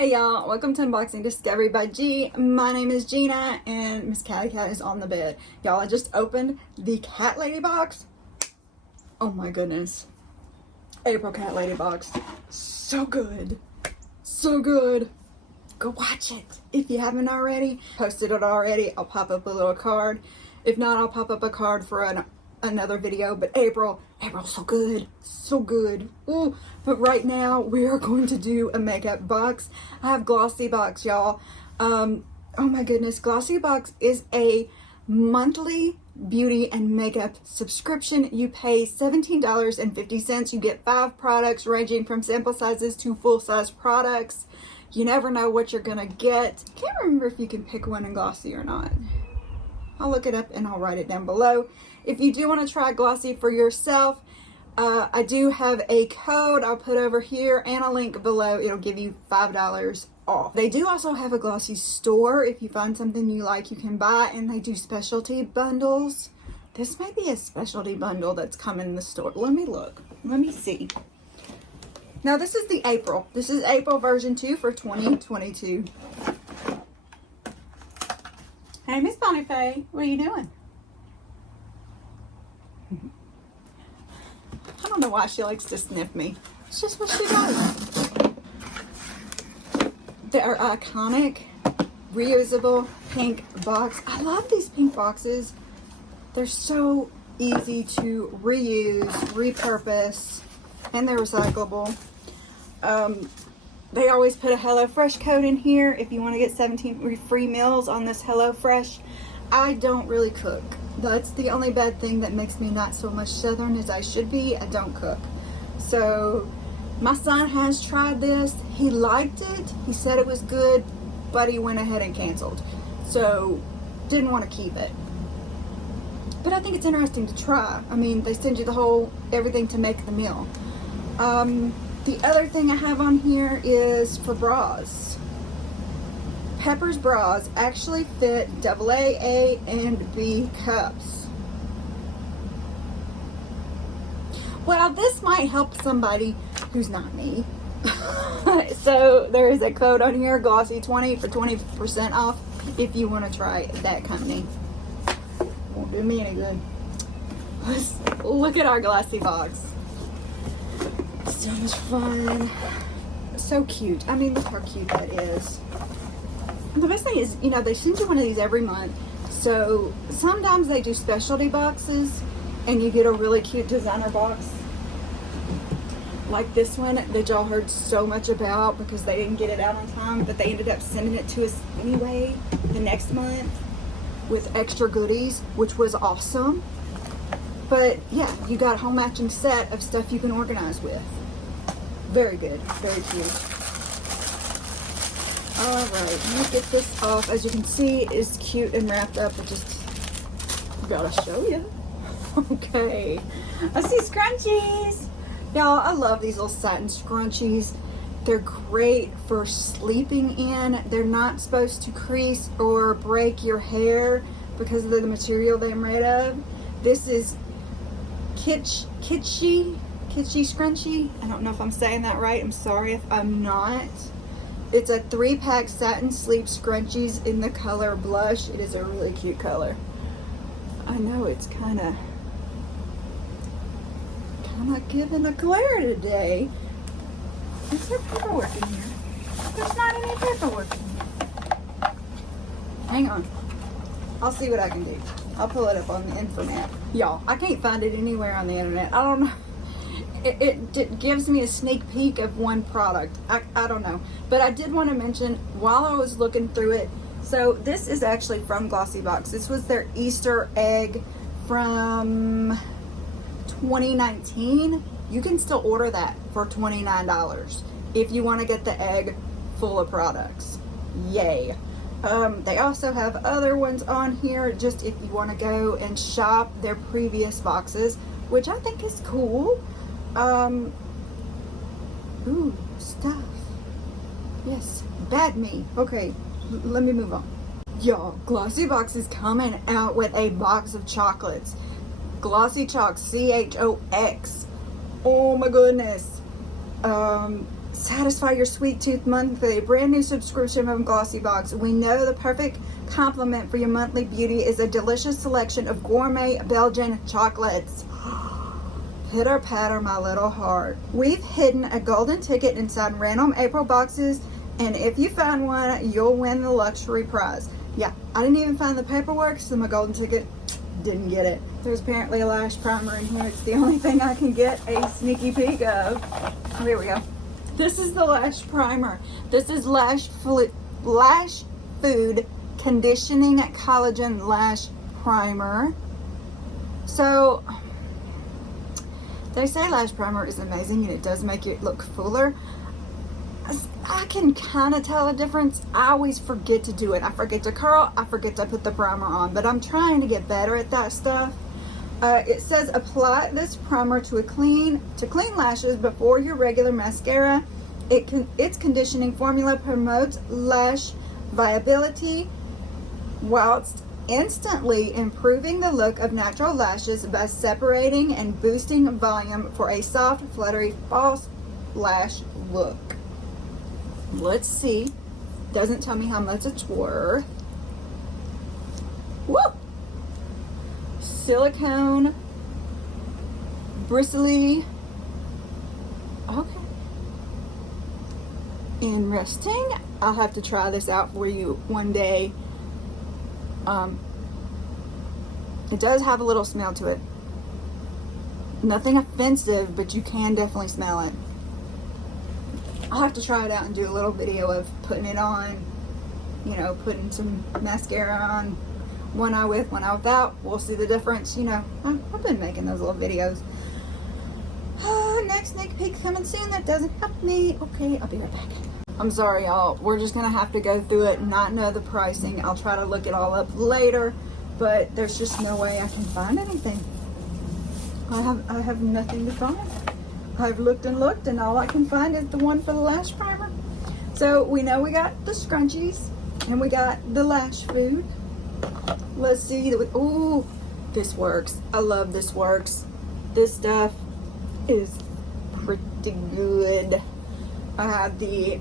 Hey y'all, welcome to Unboxing Discovery by G. My name is Gina and Miss Catty Cat is on the bed. Y'all, I just opened the Cat Lady box. Oh my goodness. April Cat Lady box. So good. So good. Go watch it. If you haven't already, posted it already, I'll pop up a little card. If not, I'll pop up a card for another video. But April's so good. So good. Ooh. But right now, we are going to do a makeup box. I have Glossy Box, y'all. Oh my goodness. Glossy Box is a monthly beauty and makeup subscription. You pay $17.50. You get 5 products ranging from sample sizes to full-size products. You never know what you're gonna get. Can't remember if you can pick one in Glossy or not. I'll look it up and I'll write it down below. If you do want to try Glossy for yourself, I do have a code I'll put over here and a link below. It'll give you $5 off. They do also have a Glossy store. If you find something you like, you can buy, and they do specialty bundles. This may be a specialty bundle that's coming in the store. Let me look. Let me see. Now this is the April. This is April version 2 for 2022. Hey, Miss Bonnie Faye, what are you doing? I don't know why she likes to sniff me. It's just what she does. They're iconic, reusable pink box. I love these pink boxes. They're so easy to reuse, repurpose, and they're recyclable. They always put a HelloFresh code in here if you want to get 17 free meals on this HelloFresh. I don't really cook. That's the only bad thing that makes me not so much Southern as I should be. I don't cook. So my son has tried this. He liked it. He said it was good, but he went ahead and canceled. So didn't want to keep it. But I think it's interesting to try. I mean, they send you the whole everything to make the meal. The other thing I have on here is for bras. Pepper's bras actually fit AA, A, and B cups. Well, this might help somebody who's not me. So there is a code on here, Glossy20 for 20% off if you want to try that company. Won't do me any good. Let's look at our Glossy Box. So much fun. So cute. I mean, look how cute that is. The best thing is, you know, they send you one of these every month. So sometimes they do specialty boxes and you get a really cute designer box. Like this one that y'all heard so much about because they didn't get it out on time, but they ended up sending it to us anyway the next month with extra goodies, which was awesome. But yeah, you got a whole matching set of stuff you can organize with. Very good, very cute. Alright, let me get this off. As you can see, it's cute and wrapped up. I just gotta show you. Okay. I see scrunchies. Y'all, I love these little satin scrunchies. They're great for sleeping in. They're not supposed to crease or break your hair because of the material they're made of. This is kit-sch scrunchy. I don't know if I'm saying that right. I'm sorry if I'm not. It's a 3-pack Satin Sleep Scrunchies in the color Blush. It is a really cute color. I know it's kind of giving a glare today. Is there paperwork in here? There's not any paperwork in here. Hang on. I'll see what I can do. I'll pull it up on the internet. Y'all, I can't find it anywhere on the internet. I don't know. It gives me a sneak peek of one product. I don't know. But I did want to mention while I was looking through it, so this is actually from Glossy Box. This was their Easter egg from 2019. You can still order that for $29 if you want to get the egg full of products. Yay. They also have other ones on here just if you want to go and shop their previous boxes, which I think is cool. Ooh, stuff. Yes, bad me. Okay, let me move on. Y'all, Glossy Box is coming out with a box of chocolates. Glossy Chox, CHOX. Oh my goodness. Satisfy your sweet tooth monthly. Brand new subscription from Glossy Box. We know the perfect complement for your monthly beauty is a delicious selection of gourmet Belgian chocolates. Pitter patter, my little heart. We've hidden a golden ticket inside random April boxes, and if you find one, you'll win the luxury prize. Yeah, I didn't even find the paperwork, so my golden ticket didn't get it. There's apparently a lash primer in here. It's the only thing I can get a sneaky peek of. Oh, here we go. This is the lash primer. This is Lash Food Conditioning Collagen Lash Primer. So, they say lash primer is amazing and it does make it look fuller. I can kind of tell a difference. I always forget to do it. I forget to curl. I forget to put the primer on. But I'm trying to get better at that stuff. It says apply this primer to clean lashes before your regular mascara. Its conditioning formula promotes lash viability whilst instantly improving the look of natural lashes by separating and boosting volume for a soft, fluttery, false lash look. Let's see. Doesn't tell me how much it's worth. Woo! Silicone, bristly. Okay. Interesting. I'll have to try this out for you one day. It does have a little smell to it. Nothing offensive, but you can definitely smell it. I'll have to try it out and do a little video of putting it on, you know, putting some mascara on, one eye with, one eye without. We'll see the difference. You know, I've been making those little videos. Next sneak peek coming soon. That doesn't help me. Okay, I'll be right back. I'm sorry, y'all. We're just going to have to go through it and not know the pricing. I'll try to look it all up later, but there's just no way I can find anything. I have nothing to find. I've looked and looked, and all I can find is the one for the lash primer. So we know we got the scrunchies, and we got the Lash Food. Let's see. Ooh, this works. I love this works. This stuff is pretty good. I have the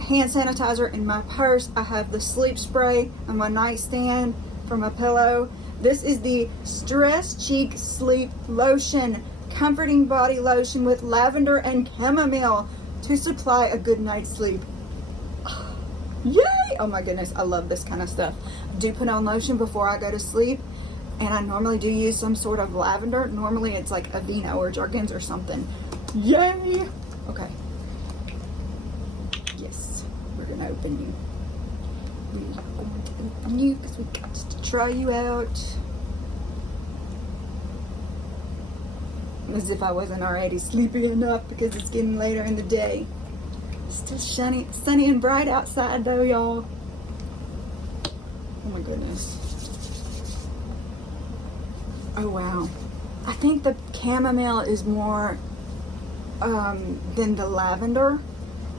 hand sanitizer in my purse. I have the sleep spray on my nightstand for my pillow. This is the Stress Cheek Sleep Lotion, comforting body lotion with lavender and chamomile to supply a good night's sleep. Yay! Oh my goodness, I love this kind of stuff. I do put on lotion before I go to sleep, and I normally do use some sort of lavender. Normally it's like Aveeno or Jergens or something. Yay! Okay. Yes, we're gonna open you. We are going to open you because we got to try you out. As if I wasn't already sleepy enough because it's getting later in the day. It's still sunny and bright outside though, y'all. Oh my goodness. Oh wow. I think the chamomile is more than the lavender,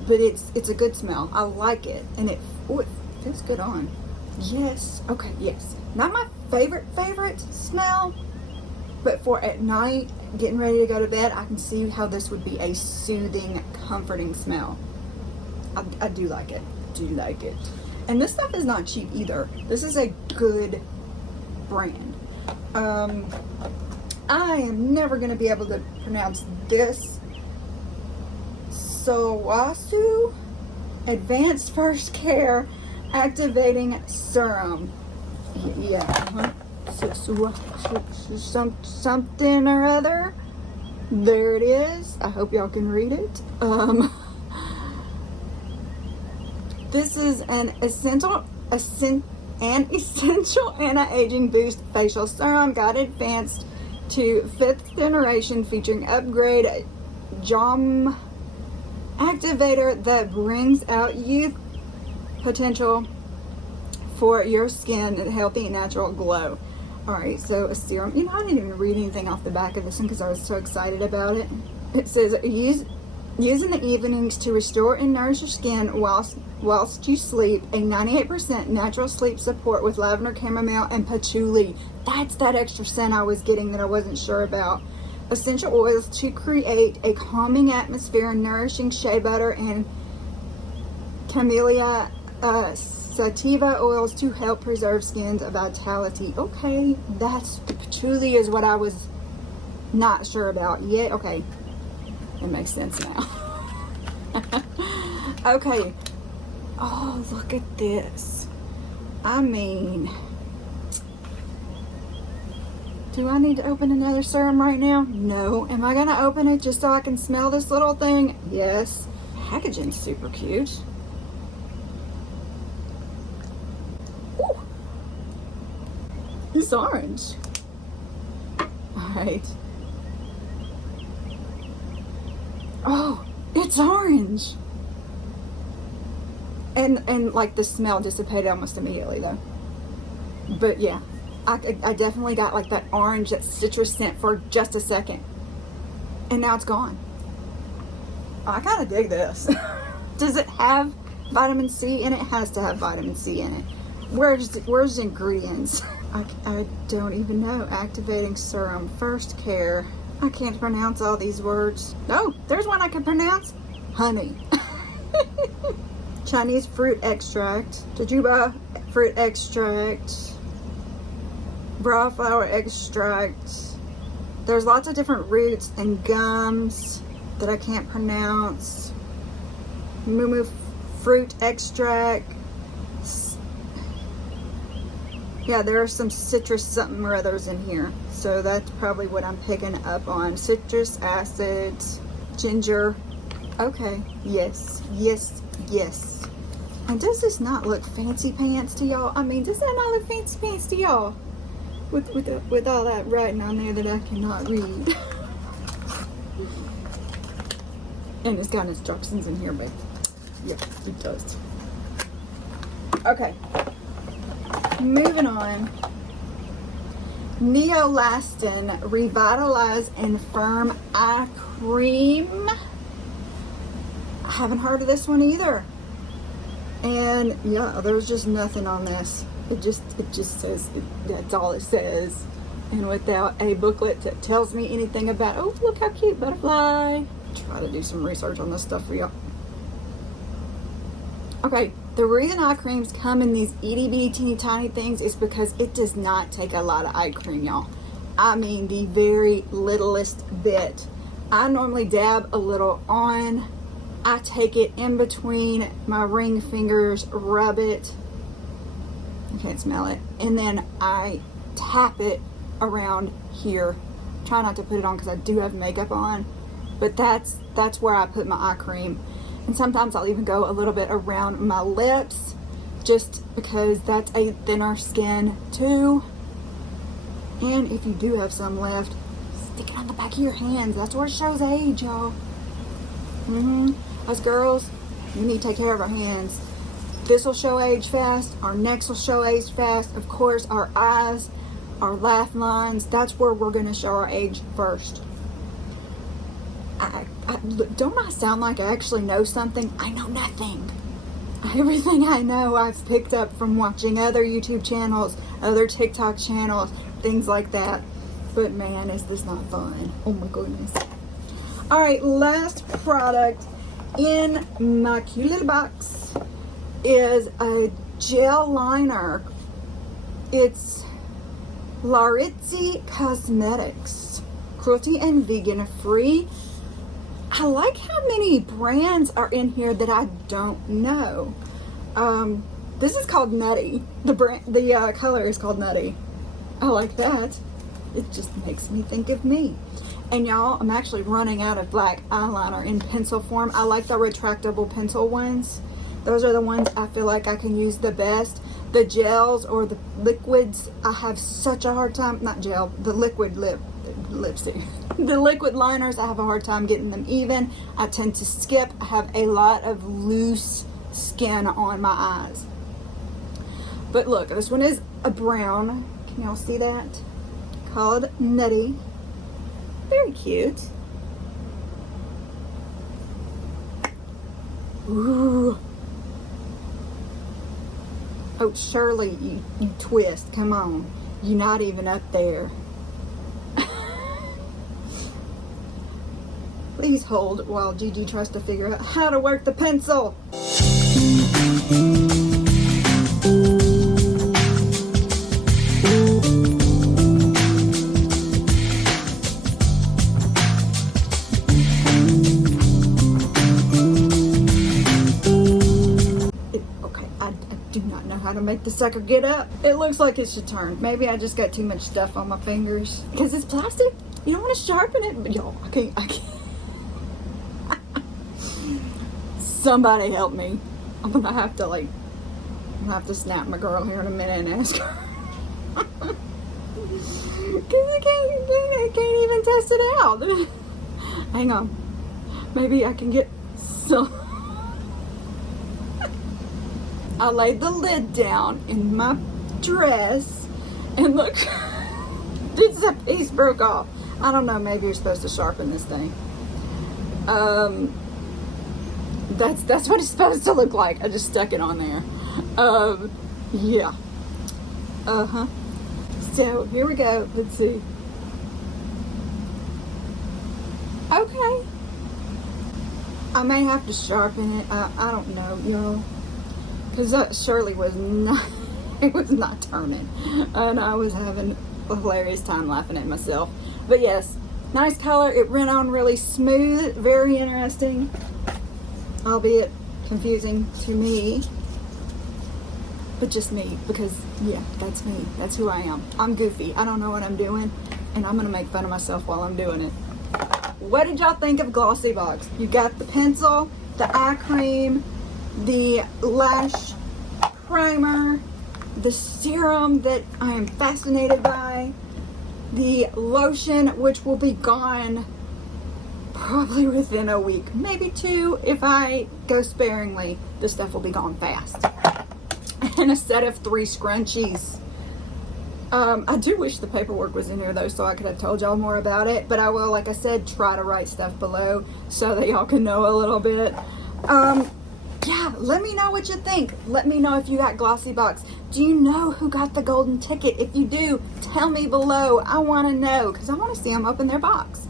but it's a good smell. I like it, and it feels good on. Yes. Okay. Yes. Not my favorite smell, but for at night, getting ready to go to bed, I can see how this would be a soothing, comforting smell. I do like it. Do like it. And this stuff is not cheap either. This is a good brand. I am never going to be able to pronounce this. Sulwhasoo Advanced First Care Activating Serum. Yeah. Something or other. There it is. I hope y'all can read it. This is an essential anti-aging boost facial serum, got advanced to 5th generation, featuring upgrade JOM activator that brings out youth potential for your skin and healthy natural glow. Alright, so a serum. You know, I didn't even read anything off the back of this one because I was so excited about it. It says, use in the evenings to restore and nourish your skin whilst you sleep. A 98% natural sleep support with lavender, chamomile, and patchouli. That's that extra scent I was getting that I wasn't sure about. essential oils to create a calming atmosphere, nourishing shea butter and camellia sativa oils to help preserve skin's vitality. Okay, that's truly is what I was not sure about yet. Okay, it makes sense now. Okay. Oh, look at this. I mean, do I need to open another serum right now? No. Am I gonna open it just so I can smell this little thing? Yes. Packaging's super cute. Ooh. It's orange. Alright. Oh, it's orange. And like the smell dissipated almost immediately though. But yeah, I definitely got like that orange, that citrus scent for just a second. And now it's gone. I kind of dig this. Does it have vitamin C in it? It has to have vitamin C in it. Where's the ingredients? I don't even know. Activating serum, first care. I can't pronounce all these words. Oh, there's one I can pronounce. Honey. Chinese fruit extract, jojoba fruit extract, raw flower extract. There's lots of different roots and gums that I can't pronounce. Mumu fruit extract. Yeah, there are some citrus something or others in here. So that's probably what I'm picking up on. Citrus acids, ginger. Okay, yes, yes, yes. And does this not look fancy pants to y'all? I mean, does that not look fancy pants to y'all? With all that writing on there that I cannot read. And it's got instructions in here, but yeah, it does. Okay. Moving on. NeoLastin Revitalize and Firm Eye Cream. I haven't heard of this one either. And yeah, there's just nothing on this. It just says, that's all it says. And without a booklet that tells me anything about, oh, look how cute, butterfly. Try to do some research on this stuff for y'all. Okay, the reason eye creams come in these itty bitty teeny tiny things is because it does not take a lot of eye cream, y'all. I mean, the very littlest bit. I normally dab a little on. I take it in between my ring fingers, rub it. I can't smell it. And then I tap it around here. Try not to put it on because I do have makeup on. But that's where I put my eye cream. And sometimes I'll even go a little bit around my lips just because that's a thinner skin too. And if you do have some left, stick it on the back of your hands. That's where it shows age, y'all. Us girls, we need to take care of our hands. This will show age fast. Our necks will show age fast. Of course, our eyes, our laugh lines, that's where we're going to show our age first. Don't I sound like I actually know something? I know nothing. Everything I know I've picked up from watching other YouTube channels, other TikTok channels, things like that. But man, is this not fun. Oh my goodness. Alright, last product in my cute little box is a gel liner. It's Laritzy Cosmetics. Cruelty and vegan free. I like how many brands are in here that I don't know. This is called NUTTY. The color is called NUTTY. I like that. It just makes me think of me. And y'all, I'm actually running out of black eyeliner in pencil form. I like the retractable pencil ones. Those are the ones I feel like I can use the best. The gels or the liquids, I have such a hard time, not gel, the liquid lipstick. The liquid liners, I have a hard time getting them even. I tend to skip. I have a lot of loose skin on my eyes. But look, this one is a brown. Can y'all see that? Called NUTTY. Very cute. Ooh. Oh, Shirley, you twist. Come on. You're not even up there. Please hold while Gigi tries to figure out how to work the pencil. I do not know how to make the sucker get up. It looks like it should turn. Maybe I just got too much stuff on my fingers. Because it's plastic. You don't want to sharpen it. But y'all, I can't. Somebody help me. I'm going to have to snap my girl here in a minute and ask her. Because I can't even test it out. Hang on. Maybe I can get some. I laid the lid down in my dress and look, this piece broke off. I don't know, maybe you're supposed to sharpen this thing. That's what it's supposed to look like. I just stuck it on there. Yeah. So here we go. Let's see. Okay. I may have to sharpen it. I don't know, y'all. Because that surely was not, it was not turning. And I was having a hilarious time laughing at myself. But yes, nice color. It ran on really smooth. Very interesting. Albeit confusing to me. But just me. Because, yeah, that's me. That's who I am. I'm goofy. I don't know what I'm doing. And I'm going to make fun of myself while I'm doing it. What did y'all think of Glossy Box? You got the pencil, the eye cream, the lash primer, the serum that I am fascinated by, the lotion, which will be gone probably within a week, maybe 2 if I go sparingly. This stuff will be gone fast. And a set of 3 scrunchies. I do wish the paperwork was in here though, so I could have told y'all more about it, but I will, like I said, try to write stuff below so that y'all can know a little bit. Yeah, let me know what you think. Let me know if you got Glossy Box. Do you know who got the golden ticket? If you do, tell me below. I want to know because I want to see them open their box.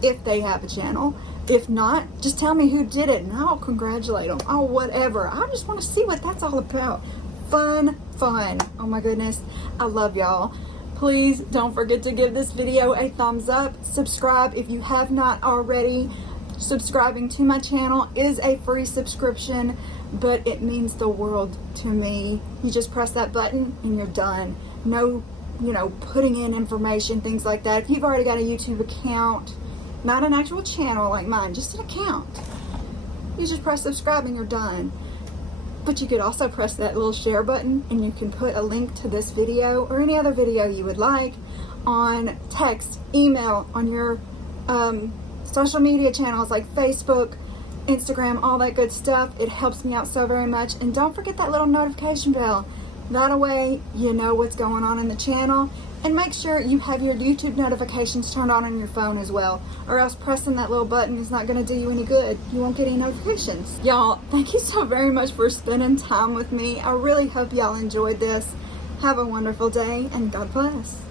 If they have a channel. If not, just tell me who did it and I'll congratulate them. Oh, whatever. I just want to see what that's all about. Fun. Oh my goodness. I love y'all. Please don't forget to give this video a thumbs up. Subscribe if you have not already. Subscribing to my channel is a free subscription, but it means the world to me. You just press that button and you're done. No, putting in information, things like that. If you've already got a YouTube account, not an actual channel like mine, just an account, you just press subscribe and you're done. But you could also press that little share button and you can put a link to this video or any other video you would like on text, email, on your social media channels like Facebook, Instagram, all that good stuff. It helps me out so very much. And don't forget that little notification bell. That way you know what's going on in the channel. And make sure you have your YouTube notifications turned on your phone as well. Or else pressing that little button is not going to do you any good. You won't get any notifications. Y'all, thank you so very much for spending time with me. I really hope y'all enjoyed this. Have a wonderful day and God bless.